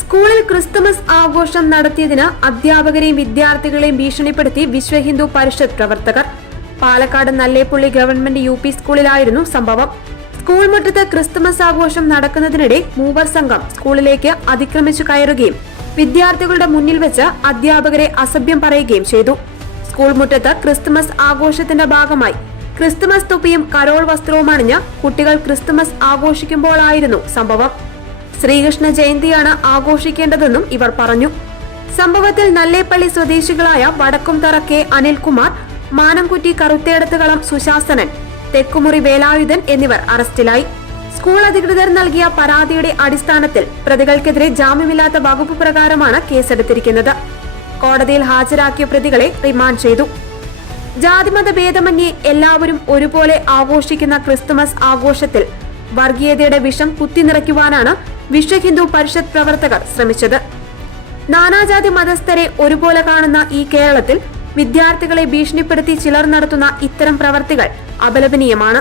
സ്കൂളിൽ ക്രിസ്തുമസ് ആഘോഷം നടത്തിയതിന് അധ്യാപകരെയും വിദ്യാർത്ഥികളെയും ഭീഷണിപ്പെടുത്തി വിശ്വ ഹിന്ദു പരിഷത്ത് പ്രവർത്തകർ. പാലക്കാട് നല്ലേപ്പുള്ളി ഗവൺമെന്റ് UP സ്കൂളിലായിരുന്നു സംഭവം. സ്കൂൾ മുറ്റത്ത് ക്രിസ്തുമസ് ആഘോഷം നടക്കുന്നതിനിടെ മൂവർ സംഘം സ്കൂളിലേക്ക് അതിക്രമിച്ചു കയറുകയും വിദ്യാർത്ഥികളുടെ മുന്നിൽ വെച്ച് അധ്യാപകരെ അസഭ്യം പറയുകയും ചെയ്തു. സ്കൂൾ മുറ്റത്ത് ക്രിസ്തുമസ് ആഘോഷത്തിന്റെ ഭാഗമായി ക്രിസ്തുമസ് തൊപ്പിയും കരോൾ വസ്ത്രവും അണിഞ്ഞ് കുട്ടികൾ ക്രിസ്തുമസ് ആഘോഷിക്കുമ്പോഴായിരുന്നു സംഭവം. ശ്രീകൃഷ്ണ ജയന്തിയാണ് ആഘോഷിക്കേണ്ടതെന്നും ഇവർ പറഞ്ഞു. സംഭവത്തിൽ നല്ലേപ്പള്ളി സ്വദേശികളായ വടക്കുംതറ K അനിൽകുമാർ, മാനംകുറ്റി കറുത്തേടത്തുകളം സുശാസനൻ, തെക്കുമുറി വേലായുധൻ എന്നിവർ അറസ്റ്റിലായി. സ്കൂൾ അധികൃതർ നൽകിയ പരാതിയുടെ അടിസ്ഥാനത്തിൽ പ്രതികൾക്കെതിരെ ജാമ്യമില്ലാത്ത വകുപ്പ് പ്രകാരമാണ് കേസെടുത്തിരിക്കുന്നത്. കോടതിയിൽ ഹാജരാക്കിയ പ്രതികളെ റിമാൻഡ് ചെയ്തു. ജാതിമത ഭേദമന്യേ എല്ലാവരും ഒരുപോലെ ആഘോഷിക്കുന്ന ക്രിസ്തുമസ് ആഘോഷത്തിൽ വർഗീയതയുടെ വിഷം കുത്തിനിറയ്ക്കുവാനാണ് വിശ്വ ഹിന്ദു പരിഷത്ത് പ്രവർത്തകർ ശ്രമിച്ചത്. നാനാജാതി മതസ്ഥരെ ഒരുപോലെ കാണുന്ന ഈ കേരളത്തിൽ വിദ്യാർത്ഥികളെ ഭീഷണിപ്പെടുത്തി ചിലർ നടത്തുന്ന ഇത്തരം പ്രവർത്തികൾ അപലപനീയമാണ്.